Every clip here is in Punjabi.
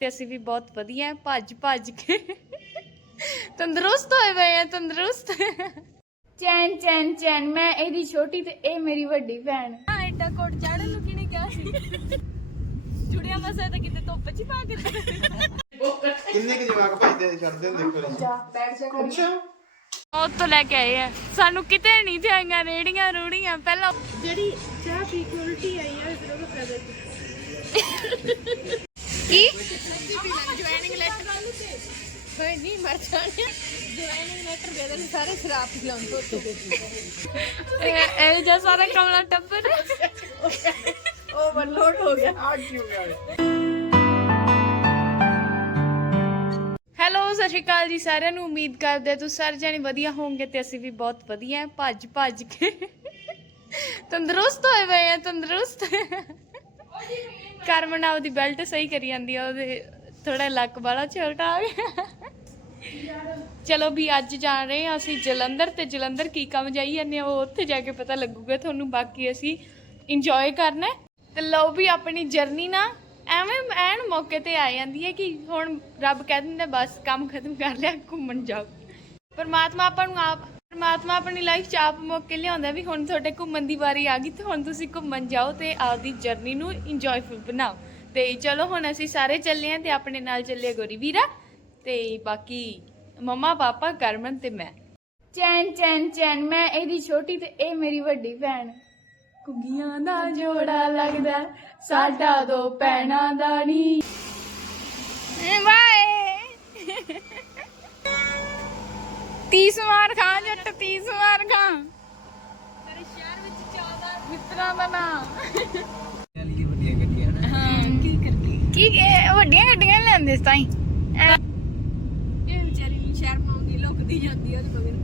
ਤੇ ਅਸੀਂ ਵੀ ਬਹੁਤ ਵਧੀਆ ਭੱਜ ਭੱਜ ਕੇ। ਤੰਦਰੁਸਤ ਹੋਏ ਪਏ ਆ ਤੰਦਰੁਸਤ। ਚੈਨ ਚੈਨ ਚੈਨ ਮੈਂ ਇਹਦੀ ਛੋਟੀ ਤੇ ਇਹ ਮੇਰੀ ਵੱਡੀ ਭੈਣ। ਹਾਂ ਐਡਾ ਕੋਟ ਚਾੜਨ ਨੂੰ ਕਿਹਨੇ ਕਿਹਾ ਸੀ? ਜੁੜਿਆ ਮਸਾ ਤਾਂ ਕਿਤੇ ਧੁੱਪ ਚ ਹੀ ਪਾ ਕੇ ਕਿੰਨੇ ਕੁ ਜਵਾਕ ਭਜਦੇ ਛੱਡਦੇ ਹੁੰਦੇ ਫਿਰ ਅੱਛਾ ਉਹ ਤੋਂ ਲੈ ਕੇ ਆਏ ਆ। ਸਾਨੂੰ ਕਿਤੇ ਨਹੀਂ ਜਾਈਆਂ ਰੇੜੀਆਂ ਰੂੜੀਆਂ ਪਹਿਲਾਂ ਜਿਹੜੀ ਚਾਹ ਪੀ ਕੇ ਉਲਟੀ ਆਈ ਆ ਫਿਰ ਉਹਦਾ ਫਾਇਦਾ ਕੀ? ਜੁਆਇਨਿੰਗ ਲੈਟਰ ਹੋਏ ਨਹੀਂ ਮਰ ਜਾਣੇ ਜੁਆਇਨਿੰਗ ਲੈਟਰ ਦੇ ਦੇਣ ਸਾਰੇ ਸ਼ਰਾਬ ਪੀ ਲਾਉਂਦੇ ਉੱਤੇ ਇਹ ਜਿਹਾ ਸਾਰਾ ਕਮਲਾ ਟੱਬਰ ਓਵਰਲੋਡ ਹੋ ਗਿਆ। ਹੈਲੋ ਸਤਿ ਸ਼੍ਰੀ ਅਕਾਲ ਜੀ ਸਾਰਿਆਂ ਨੂੰ। ਉਮੀਦ ਕਰਦੇ ਤੁਸੀਂ ਸਾਰੇ ਜਾਣੇ ਵਧੀਆ ਹੋਵੋਗੇ ਤੇ ਅਸੀਂ ਵੀ ਬਹੁਤ ਵਧੀਆ ਭੱਜ ਭੱਜ ਕੇ ਤੰਦਰੁਸਤ ਹੋਏ ਪਏ ਆ ਤੰਦਰੁਸਤ। ਕਰਮਨ ਆਪਦੀ ਬੈਲਟ ਸਹੀ ਕਰੀ ਜਾਂਦੀ ਆ, ਉਹਦੇ ਥੋੜਾ ਲੱਕ ਵਾਲਾ ਛੋਟਾ ਆ ਗਿਆ ਚਲੋ ਵੀ ਅੱਜ ਜਾ ਰਹੇ ਹਾਂ ਅਸੀਂ ਜਲੰਧਰ ਤੇ, ਜਲੰਧਰ ਕੀ ਕੰਮ ਜਾਈ ਜਾਂਦੇ ਆ, ਉਹ ਉੱਥੇ ਜਾ ਕੇ ਪਤਾ ਲੱਗੂਗਾ ਤੁਹਾਨੂੰ, ਬਾਕੀ ਅਸੀਂ ਇੰਜੋਏ ਕਰਨਾ ਹੈ। ਤੇ ਲਓ ਵੀ ਆਪਣੀ ਜਰਨੀ ਨਾ ਐਵੇਂ ਐਨ ਮੌਕੇ ਤੇ ਆ ਜਾਂਦੀ ਹੈ ਕਿ ਹੁਣ ਰੱਬ ਕਹਿ ਦਿੰਦਾ, ਬਸ ਕੰਮ ਖਤਮ ਕਰ ਲਿਆ, ਘੁੰਮਣ ਜਾਓ ਪਰਮਾਤਮਾ ਆਪਾਂ ਨੂੰ ਆਪ ਪਰਮਾਤਮਾ ਆਪਣੀ ਲਾਈਫ ਚ ਆਪ ਮੌਕੇ ਲਿਆਉਂਦਾ ਵੀ ਹੁਣ ਤੁਹਾਡੇ ਘੁੰਮਣ ਦੀ ਵਾਰੀ ਆ ਗਈ ਤੇ ਹੁਣ ਤੁਸੀਂ ਘੁੰਮਣ ਜਾਓ ਤੇ ਆਪਦੀ ਜਰਨੀ ਨੂੰ ਇੰਜੋਏਫੁਲ ਬਣਾਓ। ਤੇ ਚਲੋ ਹੁਣ ਅਸੀਂ ਸਾਰੇ ਚੱਲੇ ਆਂ ਤੇ ਆਪਣੇ ਨਾਲ ਚੱਲੇ ਗੋਰੀ ਵੀਰਾ ਤੇ ਬਾਕੀ ਮਮਾ ਪਾਪਾ ਕਰਮਨ ਤੇ ਮੈਂ। ਚੈਨ ਚੈਨ ਚੈਨ ਮੈਂ ਇਹਦੀ ਛੋਟੀ ਤੇ ਇਹ ਮੇਰੀ ਵੱਡੀ ਭੈਣ। ਕੁਗੀਆਂ ਦਾ ਜੋੜਾ ਲੱਗਦਾ ਸਾਡਾ ਦੋ ਭੈਣਾਂ ਦਾ ਨਹੀਂ ਵਾਏ! 30 ਵਾਰ ਖਾਂ ਜੱਟ 30 ਵਾਰ ਖਾਂ। ਮੇਰੇ ਸ਼ਹਿਰ ਵਿੱਚ ਜ਼ਿਆਦਾ ਮਿੱਤਰਾਂ ਦਾ ਨਾ ਕੀ ਕਰਦੀ ਕੀ ਵੱਡੀਆਂ ਗੱਡੀਆਂ ਲੈਂਦੇ ਸਤਾਈ ਇਹ ਵਿਚਾਰੀ ਨੂੰ ਸ਼ਰਮ ਆਉਂਦੀ ਲੁਕਦੀ ਜਾਂਦੀ ਉਹਦੇ ਮਗਰ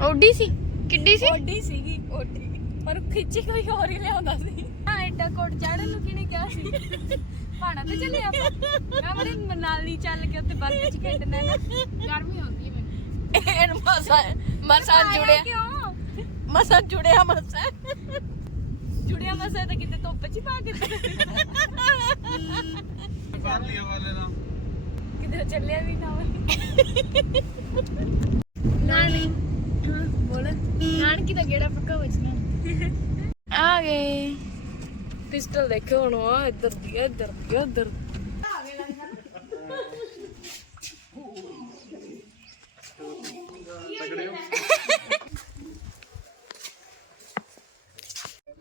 ਹੋ ਓਡੀ ਸੀ? ਕਿੱਡੀ ਸੀ? ਓਡੀ ਸੀਗੀ ਓਡੀ। ਪਰ ਖਿੱਚੀ ਕੋਈ ਹੋਰ ਹੀ ਲਿਆਉਂਦਾ ਸੀ। ਹਾਂ ਐਡਾ ਕੋਟ ਚੜਨ ਨੂੰ ਕਿਹਨੇ ਕਿਹਾ ਸੀ? ਭਾਣਾ ਤੇ ਚੱਲੇ ਆਪਾਂ। ਮੈਂ ਬੜੇ ਮਨਾਲੀ ਚੱਲ ਕੇ ਉੱਤੇ ਬਰਫ਼ 'ਚ ਖੇਡਣਾ ਨਾ। ਗਰਮੀ ਆਉਂਦੀ ਹੈ ਮੈਨੂੰ। ਇਹਨ ਮਸਾ ਮਸਾ ਜੁੜਿਆ। ਕਿਉਂ? ਮਸਾ ਜੁੜਿਆ ਮਸਾ। ਜੁੜਿਆ ਮਸਾ ਤਾਂ ਕਿਤੇ ਧੁੱਪ 'ਚ ਹੀ ਪਾ ਕੇ ਕਰ ਲਿਆ ਵਾਲੇ ਦਾ ਕਿਤੇ ਚੱਲਿਆ ਵੀ ਨਾ ਹੋਵੇ। ਨਾਨੀ। ਬੋਲ। ਨਾਨਕੀ ਦਾ ਗੇੜਾ ਪੱਕਾ ਵਜਣਾ ਆ ਗਏ। ਪਿਸਟਲ ਦੇਖੋ ਹੁਣ ਆ ਇੱਧਰ ਦੀ ਆ, ਇੱਧਰ ਦੀ ਆ, ਇੱਧਰ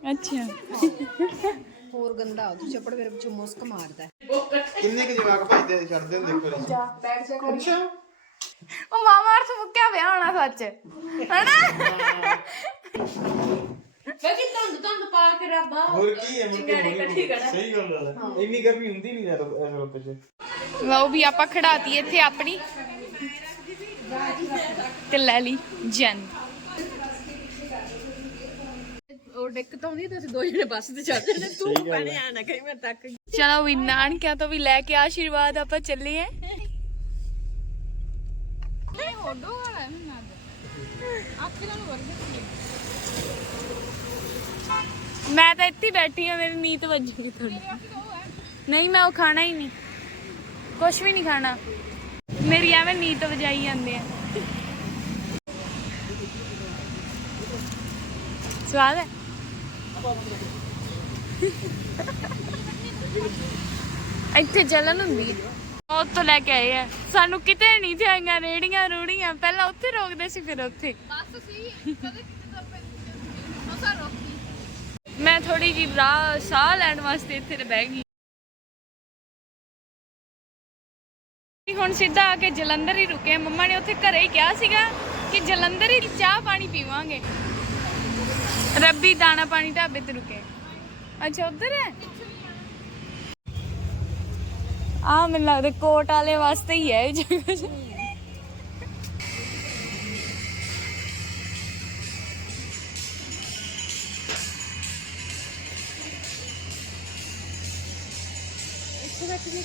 ਅੱਛਾ। ਹੋਰ ਗੰਦਾ ਤੂੰ ਚੱਪੜ ਮੇਰੇ ਪਿੱਛੋਂ ਮੁਸਕ ਮਾਰਦਾ ਕਿੰਨੇ ਕੁ ਜਵਾਕ ਭਜਦੇ ਛੱਡਦੇ ਹੁੰਦੇ ਫਿਰ ਅੱਛਾ। ਉਹ ਮਾਮਾ ਅਰਥ ਮੁੱਕਿਆ ਪਿਆ ਹੋਣਾ ਸੱਚ। ਹਨਾ? ਬੇਬੀ ਧੰਦ ਧੰਦ ਪਾ ਕੇ ਰੱਬਾ ਹੋਰ ਕੀ ਹੈ ਮੁੰਡੇ ਸਹੀ ਗੱਲ ਹੈ। ਇੰਨੀ ਗਰਮੀ ਹੁੰਦੀ ਨਹੀਂ ਯਾਰ ਇਸ ਰੁੱਤ 'ਚ। ਲਓ ਵੀ ਆਪਾਂ ਖੜਾਤੀ ਇੱਥੇ ਆਪਣੀ। ਤੇ ਲੈ ਲਈ ਜਨ। ਉਹ ਡਿੱਕ ਤਾਂ ਹੁੰਦੀ ਤੇ ਅਸੀਂ ਦੋ ਜਣੇ ਬੱਸ ਤੇ ਚੜ ਜਾਂਦੇ ਤੂੰ ਪਹਿਲੇ ਆ ਨਾ ਕਹੀਂ ਮੈਂ ਤੱਕ ਚਲੋ ਵੀ ਨਾਨਕਿਆਂ ਤੋਂ ਵੀ ਲੈ ਕੇ ਆਸ਼ੀਰਵਾਦ ਆਪਾਂ ਚੱਲੇ ਆਂ। ਨਹੀਂ ਹੋਡੋ ਵਾਲਾ ਨਾ। ਆਖੇ ਨਾਲ ਵਰਗੇ ਮੈਂ ਤਾਂ ਇੱਥੇ ਹੀ ਬੈਠੀ ਆ ਮੇਰੀ ਨੀਤ ਵੱਜੂਗੀ ਤੁਹਾਡੀ। ਨਹੀਂ, ਮੈਂ ਉਹ ਖਾਣਾ ਹੀ ਨਹੀਂ। ਕੁਝ ਵੀ ਨਹੀਂ ਖਾਣਾ। ਮੇਰੀ ਐਵੇਂ ਨੀਤ ਵਜਾਈ ਜਾਂਦੇ ਆ ਸਵਾਦ ਹੈ? ਇੱਥੇ ਜਲਨ ਹੁੰਦੀ ਹੈ। ਉਹ ਤੋਂ ਲੈ ਕੇ ਆਏ ਆ। ਸਾਨੂੰ ਕਿਤੇ ਨਹੀਂ ਜਾਈਆਂ, ਰੇੜੀਆਂ ਰੂੜੀਆਂ। ਪਹਿਲਾਂ ਉੱਥੇ ਰੋਕਦੇ ਸੀ, ਫਿਰ ਉੱਥੇ। ਬੱਸ ਸੀ ਕਦੇ ਕਿਤੇ ਤੁਰ ਪੈਂਦੀ ਮਸਾ ਰੋਕੀ ਮੈਂ ਥੋੜੀ ਜਿਹੀ ਰਾਹ, ਸਾਹ ਲੈਣ ਵਾਸਤੇ ਇੱਥੇ ਬਹਿ ਗਈ। ਹੁਣ ਸਿੱਧਾ ਆ ਕੇ ਜਲੰਧਰ ਹੀ ਰੁਕੇ ਮੰਮਾ ਨੇ ਉੱਥੇ ਘਰੇ ਹੀ ਕਿਹਾ ਸੀਗਾ ਕਿ ਜਲੰਧਰ ਹੀ ਚਾਹ ਪਾਣੀ ਪੀਵਾਂਗੇ। ਰੱਬੀ ਦਾਣਾ ਪਾਣੀ ਢਾਬੇ ਤੇ ਰੁਕੇ। ਅੱਛਾ, ਉਧਰ ਹੈ? ਆ ਮੈਨੂੰ ਲੱਗਦਾ ਕੋਟ ਵਾਲੇ ਵਾਸਤੇ ਹੀ ਹੈ ਇਹ ਜਗ੍ਹਾ।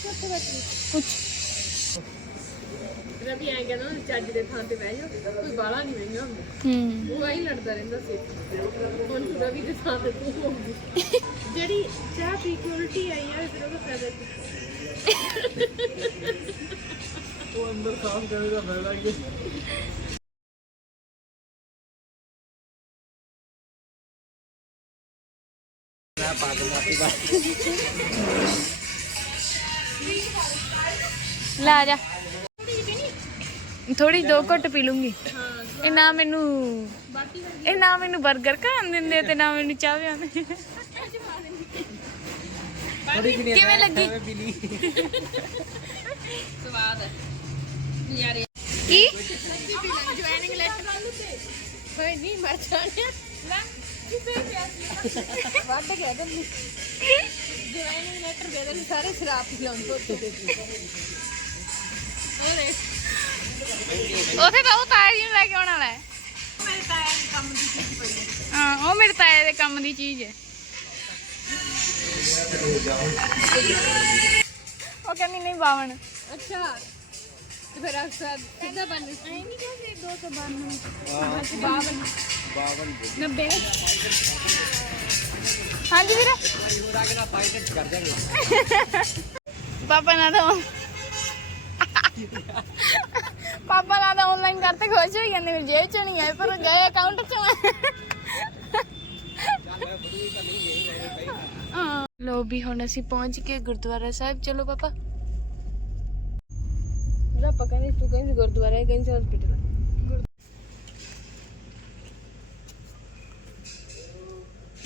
ਕੁਛ ਰਵੀ ਐਂ ਕਹਿੰਦਾ ਹੁੰਦਾ, ਚੱਜ ਦੇ ਥਾਂ ਤੇ ਬਹਿ ਜਾ ਕੋਈ ਬਾਲਾ ਨਹੀਂ ਮਹਿੰਗਾ ਹੁੰਦਾ ਹੂੰ। ਉਹ ਐਂ ਲੜਦਾ ਰਹਿੰਦਾ ਸੀ। ਹੁਣ ਤੂੰ ਰਵੀ ਦੇ ਥਾਂ ਤੇ ਤੂੰ ਹੋਊਗੀ। ਜਿਹੜੀ ਚਾਹ ਪੀ ਕੇ ਉਲਟੀ ਆਈ ਆ ਫਿਰ ਉਹਦਾ ਫਾਇਦਾ ਕੀ? ਉਹ ਅੰਦਰ ਸਾਫ਼ ਕਰੇ ਦਾ ਫਾਇਦਾ ਕੀ? ਲੈ ਆ ਜਾ। ਥੋੜੀ ਦੋ ਘੁੱਟ ਪੀ ਲੂੰਗੀ। ਇਹ ਨਾ ਮੈਨੂੰ ਇਹ ਨਾ ਮੈਨੂੰ 버ਗਰ ਖਾਣ ਦਿੰਦੇ ਤੇ ਨਾ ਮੈਨੂੰ ਚਾਹ ਪਿਆਉਂਦੇ ਕਿਵੇਂ ਲੱਗੀ? ਸਵਾਦ ਹੈ ਯਾਰੇ ਕੀ? ਜੁਆਇਨਿੰਗ ਲੈਟਰ ਹੋਏ ਨਹੀਂ ਮਰ ਜਾਣਿਆ। ਲੈ ਵੱਟ ਗਿਆ ਗੰਦੀ ਜੁਆਇਨਿੰਗ ਲੈਟਰ ਦੇ ਦੇ ਸਾਰੇ ਸ਼ਰਾਬ ਪੀ ਲਾਉਂਦੇ ਉੱਤੇ ਉਥੇ ਤਾਂ ਉਹ ਤਾਇਆ ਜੀ ਨੂੰ ਲੈ ਕੇ ਆਉਣ ਵਾਲਾ ਹੈ। ਮੇਰੇ ਤਾਇਆ ਦੇ ਕੰਮ ਦੀ ਚੀਜ਼ ਪਈ ਹੈ ਹਾਂ ਉਹ ਮੇਰੇ ਤਾਏ ਦੇ ਕੰਮ ਦੀ ਚੀਜ਼ ਹੈ। ਉਹ ਕਹਿੰਦੀ ਨਹੀਂ ਬਾਵਣ ਅੱਛਾ। ਤੇ ਫਿਰ ਅਕਸਰ ਕਿੱਦਾਂ ਬਣ ਐ ਨਹੀਂ ਕਹਿੰਦੇ 292 ਬਾਵਨ। 90 ਹਾਂਜੀ ਵੀਰੇ। ਪਾਪਾ ਨਾ ਤਾਂ ਪਾਪਾ ਨਾ ਤਾਂ ਆਨਲਾਈਨ ਕਰਤੇ ਖੁਸ਼ ਹੋਈ ਜਾਂਦੇ ਮੇਰੇ ਜੇਬ ਚ ਨਹੀਂ ਆਏ ਪਰ ਗਏ ਅਕਾਊਂਟ ਚ ਹਾਂ ਲੋ ਵੀ ਹੁਣ ਅਸੀਂ ਪਹੁੰਚ ਗਏ ਗੁਰਦੁਆਰਾ ਸਾਹਿਬ ਚਲੋ ਪਾਪਾ ਮੇਰਾ ਪਕਾ ਨਹੀਂ ਤੂੰ ਕਹਿੰਦੀ ਗੁਰਦੁਆਰਾ ਹੈ ਕਹਿੰਦੀ ਹਸਪੀਟਲ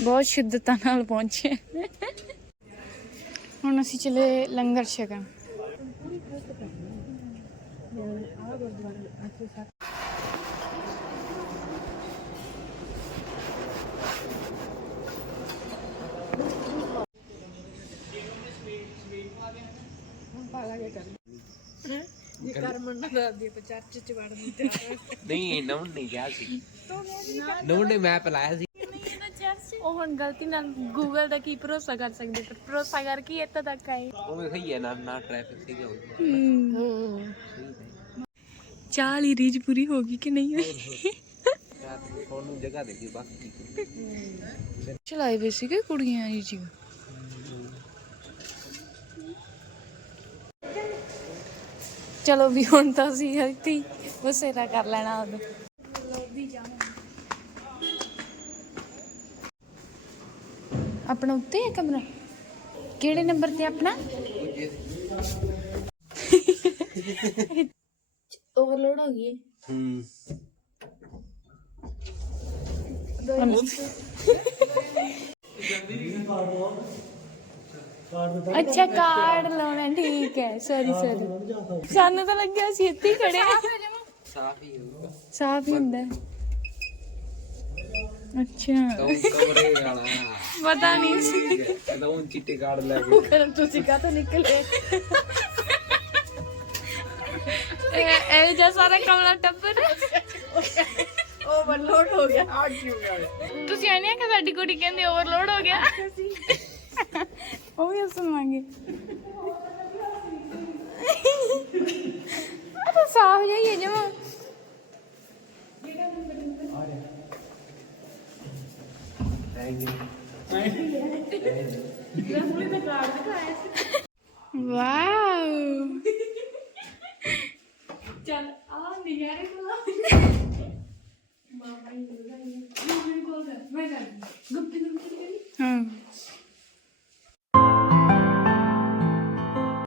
ਬਹੁਤ ਸ਼ੁੱਧਤਾ ਨਾਲ ਪਹੁੰਚੇ ਹੁਣ ਅਸੀਂ ਚਲੇ ਲੰਗਰ ਛਕਣ ਇਹ ਕਰਮਨ ਨਾ ਦੱਸਦੀ ਆਪਾਂ ਚਰਚ ਚ ਵੜ ਦਿੱਤੇ ਨਹੀਂ ਨੌਂ ਨਹੀਂ ਗਿਆ ਸੀ। ਨੇ ਉਹ ਹੁਣ ਗਲਤੀ ਨਾਲ ਗੂਗਲ ਦਾ ਕੀ ਭਰੋਸਾ ਕਰ ਸਕਦੇ? ਪਰ ਭਰੋਸਾ ਕਰਕੇ ਇੱਥੇ ਤੱਕ ਆਏ। ਉਹ ਵੀ ਸਹੀ ਹੈ ਨਾ ਨਾ ਟ੍ਰੈਫਿਕ ਸੀਗਾ ਉਹ। ਚਾਹ ਲਈ ਰੀਜ ਪੂਰੀ ਹੋ ਗਈ ਕਿ ਨਹੀਂ ਹੋਈ ਫੋਨ ਨੂੰ ਜਗ੍ਹਾ ਦੇ ਦੀ ਬਸ ਚਲਾਏ ਵੇ ਸੀਗੇ ਕੁੜੀਆਂ ਜੀ ਜੀ ਚਲੋ ਵੀ ਹੁਣ ਤਾਂ ਅਸੀਂ ਇੱਥੇ ਹੀ ਬਸੇਰਾ ਕਰ ਲੈਣਾ ਉਹਦੇ ਆਪਣਾ ਉੱਤੇ ਹੈ ਕਮਰਾ ਕਿਹੜੇ ਨੰਬਰ ਤੇ ਆਪਣਾ ਓਵਰਲੋਡ ਹੋ ਗਈ ਹੂੰ ਅੱਛਾ ਕਾਰਡ ਲਾਉਣਾ ਠੀਕ ਹੈ। ਸੌਰੀ ਸੌਰੀ ਸਾਨੂੰ ਤਾਂ ਲੱਗਿਆ ਸੀ ਇੱਥੇ ਹੀ ਖੜੇ ਆ ਸਾਫ਼ ਹੀ ਹੋਊਗਾ। ਸਾਫ਼ ਹੀ ਹੁੰਦਾ। ਅੱਛਾ। ਤੂੰ ਕਮਰੇ ਵਾਲਾ। ਪਤਾ ਨਹੀਂ। ਸੀ ਕਦੋਂ ਚਿੱਟੇ ਕਾਰਡ ਲੈ ਕੇ। ਤੁਸੀਂ ਕਾਹਤੋਂ ਨਿਕਲੇ? ਇਹ ਇਹ ਜਿਹਾ ਸਾਰਾ ਕਮਲਾ ਟੱਬਰ ਓਵਰਲੋਡ ਹੋ ਗਿਆ। ਤੁਸੀਂ ਆਨੇ ਕਿ ਸਾਡੀ ਕੁੜੀ ਕਹਿੰਦੀ ਓਵਰਲੋਡ ਹੋ ਗਿਆ? ਉਹ ਵੀ ਸੁਣਾਂਗੇ ਆ ਤਾਂ ਸਾਫ਼ ਜਾਈਏ ਜਮਾ। ਵਾਹ। geldi.